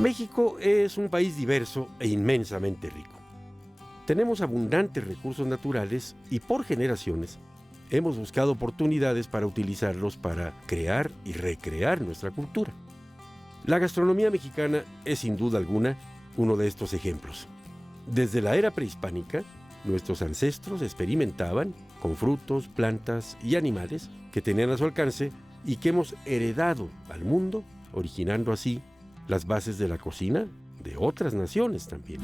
México es un país diverso e inmensamente rico. Tenemos abundantes recursos naturales y por generaciones hemos buscado oportunidades para utilizarlos para crear y recrear nuestra cultura. La gastronomía mexicana es sin duda alguna uno de estos ejemplos. Desde la era prehispánica, nuestros ancestros experimentaban con frutos, plantas y animales que tenían a su alcance y que hemos heredado al mundo, originando así las bases de la cocina de otras naciones también.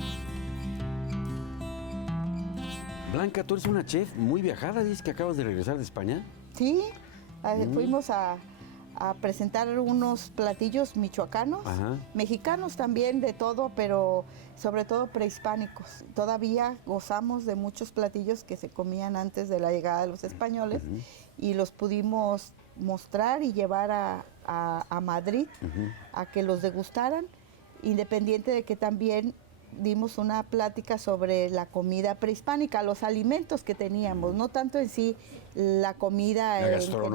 Blanca, tú eres una chef muy viajada, dices que acabas de regresar de España. Sí, fuimos a presentar unos platillos michoacanos, mexicanos también, de todo, pero sobre todo prehispánicos. Todavía gozamos de muchos platillos que se comían antes de la llegada de los españoles y los pudimos mostrar y llevar a Madrid a que los degustaran, independiente de que también dimos una plática sobre la comida prehispánica, los alimentos que teníamos, no tanto en sí la comida,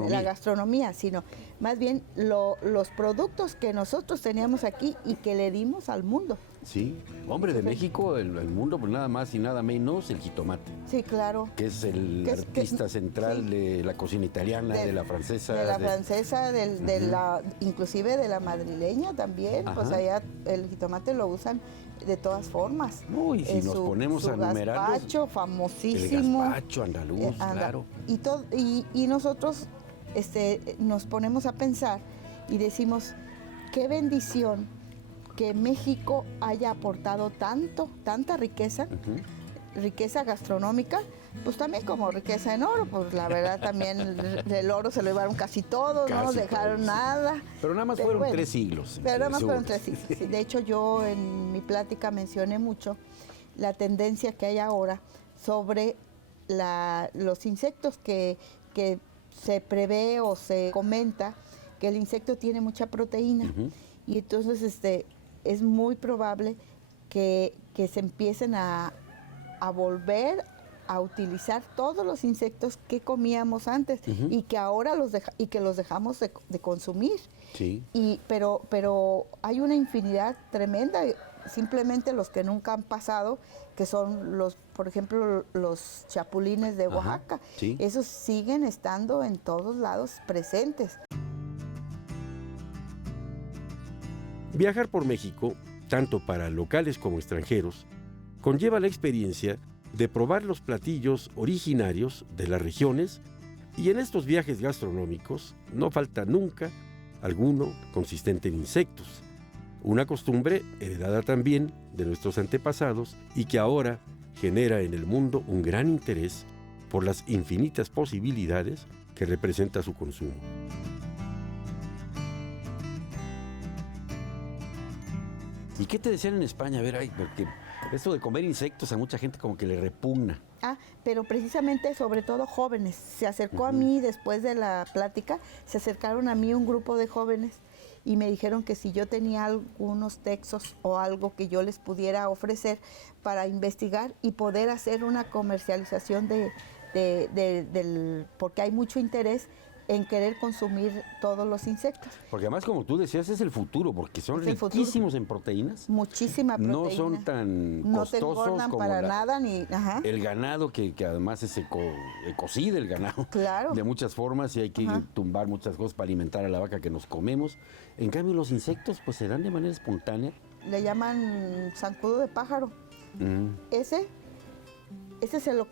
la gastronomía, sino más bien los productos que nosotros teníamos aquí y que le dimos al mundo. Sí, hombre, de México, el mundo, pues nada más y nada menos el jitomate. Sí, claro. Que es el artista central de la cocina italiana, de la francesa. De la francesa, de la, inclusive de la madrileña también, pues allá el jitomate lo usan de todas formas. Uy, si nos ponemos a enumerar. El gazpacho, famosísimo. El gazpacho andaluz, claro. Y nosotros nos ponemos a pensar y decimos, qué bendición que México haya aportado tanta riqueza, riqueza gastronómica, pues también como riqueza en oro, pues la verdad también el oro se lo llevaron casi todo, no dejaron nada. Pero nada más fueron 3 siglos. Pero nada más fueron 3 siglos. Sí, de hecho, yo en mi plática mencioné mucho la tendencia que hay ahora sobre los insectos que se prevé o se comenta que el insecto tiene mucha proteína. Y entonces es muy probable que se empiecen a volver a utilizar todos los insectos que comíamos antes y que ahora los dejamos de consumir. Sí. Pero hay una infinidad tremenda, simplemente los que nunca han pasado, que son por ejemplo, los chapulines de Oaxaca. Sí. Esos siguen estando en todos lados presentes. Viajar por México, tanto para locales como extranjeros, conlleva la experiencia de probar los platillos originarios de las regiones y en estos viajes gastronómicos no falta nunca alguno consistente en insectos, una costumbre heredada también de nuestros antepasados y que ahora genera en el mundo un gran interés por las infinitas posibilidades que representa su consumo. ¿Y qué te decían en España? A ver, porque esto de comer insectos a mucha gente como que le repugna. Pero precisamente, sobre todo jóvenes. Se acercó a mí después de la plática, se acercaron a mí un grupo de jóvenes y me dijeron que si yo tenía algunos textos o algo que yo les pudiera ofrecer para investigar y poder hacer una comercialización porque hay mucho interés en querer consumir todos los insectos. Porque además, como tú decías, es el futuro, porque son riquísimos en proteínas. Muchísima proteína. No son tan costosos como para nada, el ganado, que además es ecocida el ganado. Claro. De muchas formas y hay que tumbar muchas cosas para alimentar a la vaca que nos comemos. En cambio, los insectos pues se dan de manera espontánea. Le llaman zancudo de pájaro. Ese se lo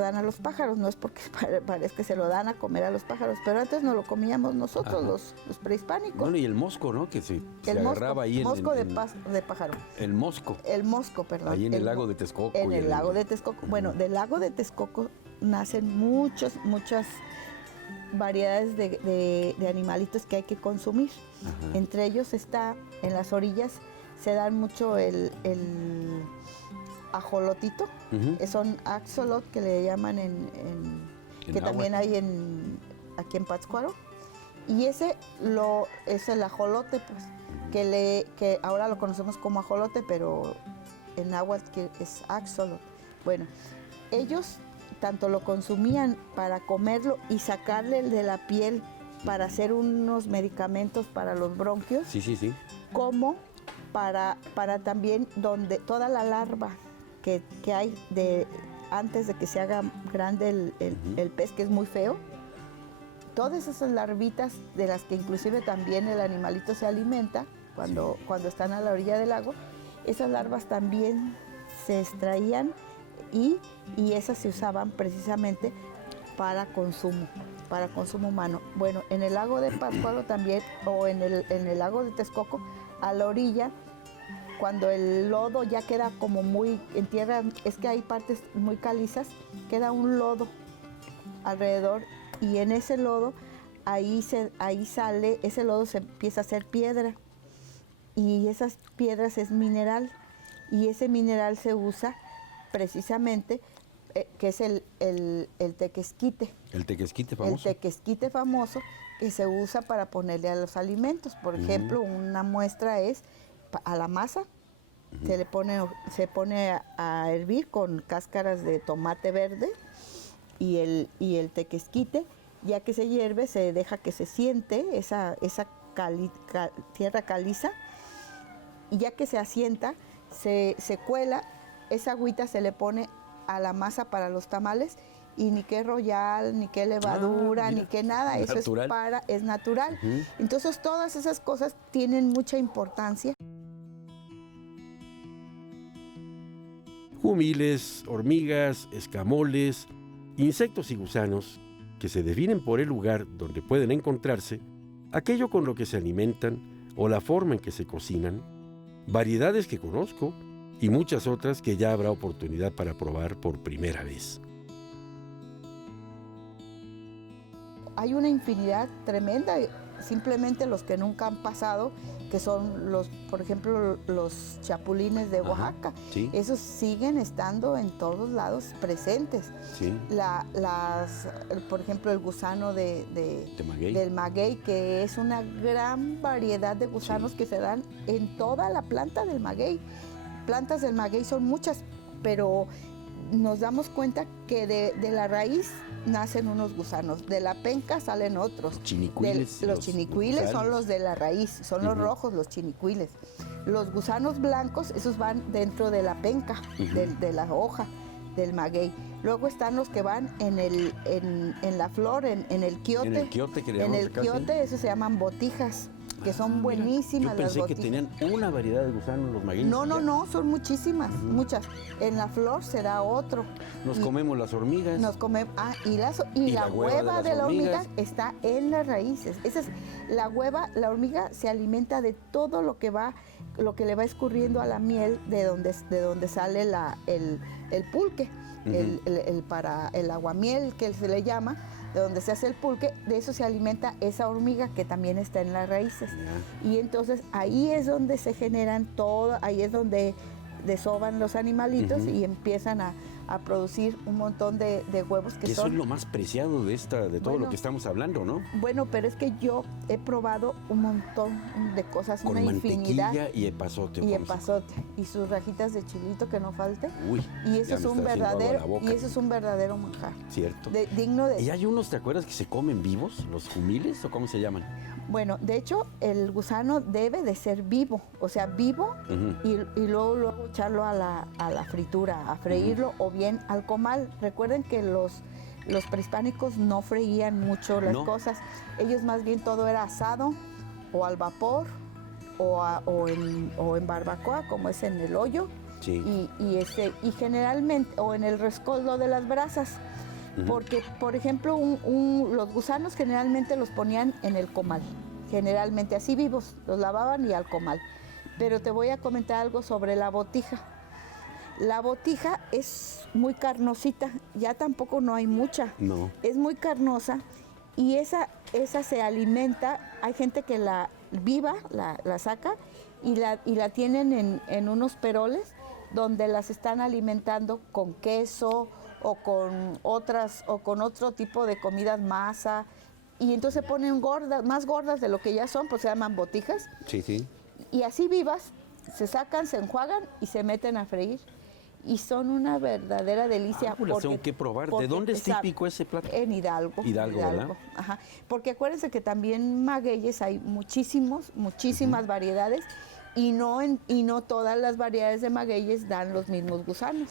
dan a los pájaros, no es porque parece que se lo dan a comer a los pájaros, pero antes no lo comíamos nosotros, los prehispánicos. Bueno, y el mosco, ¿no? Que se agarraba ahí de pájaro. El mosco. El mosco, perdón. Ahí en el lago de Texcoco. En el lago de Texcoco. Bueno, del lago de Texcoco nacen muchas variedades de animalitos que hay que consumir. Entre ellos está, en las orillas, se dan mucho el ajolotito, son axolot que le llaman que también hay aquí en Pátzcuaro, y ese es el ajolote, pues, que ahora lo conocemos como ajolote, pero en náhuatl es axolot. Bueno, ellos tanto lo consumían para comerlo y sacarle el de la piel para hacer unos medicamentos para los bronquios, sí, como para también donde toda la larva que hay antes de que se haga grande el pez, que es muy feo, todas esas larvitas de las que inclusive también el animalito se alimenta cuando están a la orilla del lago, esas larvas también se extraían y esas se usaban precisamente para consumo humano. Bueno, en el lago de Pátzcuaro también, o en el lago de Texcoco, a la orilla, cuando el lodo ya queda como muy en tierra, es que hay partes muy calizas, queda un lodo alrededor, y en ese lodo, ahí sale, ese lodo se empieza a hacer piedra, y esas piedras es mineral, y ese mineral se usa precisamente, que es el tequesquite. El tequesquite famoso. El tequesquite famoso, que se usa para ponerle a los alimentos. Por ejemplo, una muestra es a la masa, se pone a hervir con cáscaras de tomate verde y el tequesquite. Ya que se hierve, se deja que se siente esa tierra caliza, y ya que se asienta, se cuela, esa agüita se le pone a la masa para los tamales, y ni qué royal, ni qué levadura, ni qué nada, eso es natural. Entonces todas esas cosas tienen mucha importancia. Humiles, hormigas, escamoles, insectos y gusanos que se definen por el lugar donde pueden encontrarse, aquello con lo que se alimentan o la forma en que se cocinan, variedades que conozco y muchas otras que ya habrá oportunidad para probar por primera vez. Hay una infinidad tremenda, simplemente los que nunca han pasado, que son por ejemplo, los chapulines de Oaxaca. Sí. Esos siguen estando en todos lados presentes. Sí. Por ejemplo, el gusano del maguey, que es una gran variedad de gusanos que se dan en toda la planta del maguey. Plantas del maguey son muchas, pero nos damos cuenta que de la raíz nacen unos gusanos, de la penca salen otros. Los chinicuiles son los de la raíz, son los rojos, los chinicuiles. Los gusanos blancos, esos van dentro de la penca, de la hoja del maguey. Luego están los que van en la flor, en el quiote. En el quiote, esos se llaman botijas, que son buenísimas las botijas. Yo pensé que tenían una variedad de gusanos los magueyes. No, son muchísimas, muchas. En la flor se da otro. Nos comemos las hormigas. Y la hueva de la hormiga está en las raíces. Esa es la hueva. La hormiga se alimenta de todo lo que le va escurriendo a la miel de donde sale el pulque, el aguamiel que se le llama, de donde se hace el pulque. De eso se alimenta esa hormiga, que también está en las raíces. Y entonces ahí es donde se generan ahí es donde desoban los animalitos y empiezan a producir un montón de huevos que eso es lo más preciado de todo lo que estamos hablando, ¿no? Bueno, pero es que yo he probado un montón de cosas, con una infinidad. Con mantequilla y epazote. Y sus rajitas de chilito, que no falte. Uy, y eso es un verdadero manjar. Cierto. Digno de... ¿Y hay unos, te acuerdas, que se comen vivos, los humiles, o cómo se llaman? Bueno, de hecho, el gusano debe de ser vivo, o sea, vivo, y luego echarlo a la fritura, a freírlo, o bien al comal. Recuerden que los prehispánicos no freían mucho las cosas. Ellos más bien todo era asado, o al vapor, o en barbacoa, como es en el hoyo, y generalmente, o en el rescoldo de las brasas. Porque, por ejemplo, los gusanos generalmente los ponían en el comal, generalmente así vivos, los lavaban y al comal. Pero te voy a comentar algo sobre la botija. La botija es muy carnosita, ya tampoco no hay mucha. No. Es muy carnosa, y esa se alimenta. Hay gente que la viva, la saca y la tienen en unos peroles, donde las están alimentando con queso, o con otro tipo de comidas, masa, y entonces se ponen más gordas de lo que ya son, pues se llaman botijas. Sí. Y así vivas, se sacan, se enjuagan y se meten a freír. Y son una verdadera delicia. Las tengo que probar. ¿De dónde es típico ese plato? En Hidalgo. ¿verdad? Ajá. Porque acuérdense que también magueyes hay muchísimas variedades, y no todas las variedades de magueyes dan los mismos gusanos.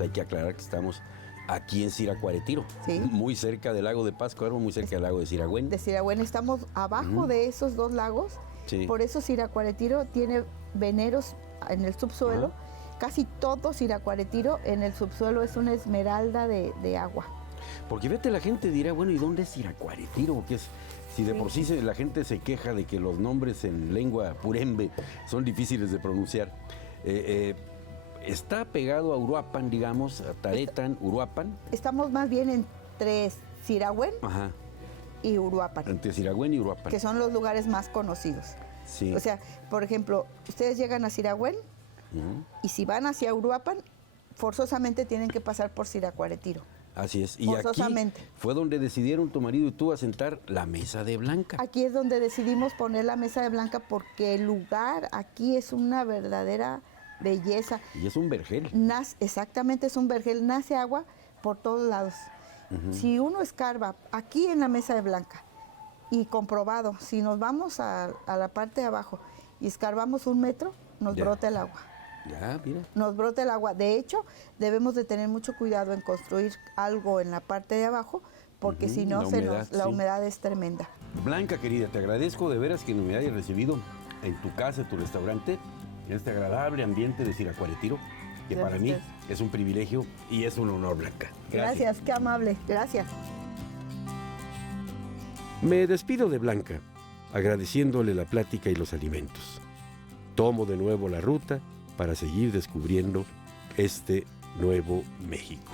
Hay que aclarar que estamos aquí en Siracuaretiro, ¿sí? Muy cerca del lago de Pátzcuaro, muy cerca del lago de Siragüen. De Siragüen, estamos abajo de esos dos lagos, sí. Por eso Siracuaretiro tiene veneros en el subsuelo. Casi todo Siracuaretiro en el subsuelo es una esmeralda de agua. Porque vete, la gente dirá, bueno, ¿y dónde es Siracuaretiro? Porque si de por sí la gente se queja de que los nombres en lengua purembe son difíciles de pronunciar. Está pegado a Uruapan, digamos, a Taretan, Uruapan. Estamos más bien entre Siragüen y Uruapan. Entre Siragüen y Uruapan. Que son los lugares más conocidos. Sí. O sea, por ejemplo, ustedes llegan a Siragüen y si van hacia Uruapan, forzosamente tienen que pasar por Siracuaretiro. Así es. Y aquí fue donde decidieron tu marido y tú asentar la Mesa de Blanca. Aquí es donde decidimos poner la Mesa de Blanca porque el lugar aquí es una verdadera belleza. Y es un vergel. Exactamente, es un vergel. Nace agua por todos lados. Si uno escarba aquí en la Mesa de Blanca, y comprobado, si nos vamos a la parte de abajo y escarbamos 1 metro, nos brota el agua. Ya, mira. Nos brota el agua. De hecho, debemos de tener mucho cuidado en construir algo en la parte de abajo, porque si no, la humedad es tremenda. Blanca, querida, te agradezco de veras que me hayas recibido en tu casa, en tu restaurante, en este agradable ambiente de Siracuaretiro, que para mí es un privilegio y es un honor, Blanca. Gracias, qué amable. Gracias. Me despido de Blanca, agradeciéndole la plática y los alimentos. Tomo de nuevo la ruta para seguir descubriendo este nuevo México.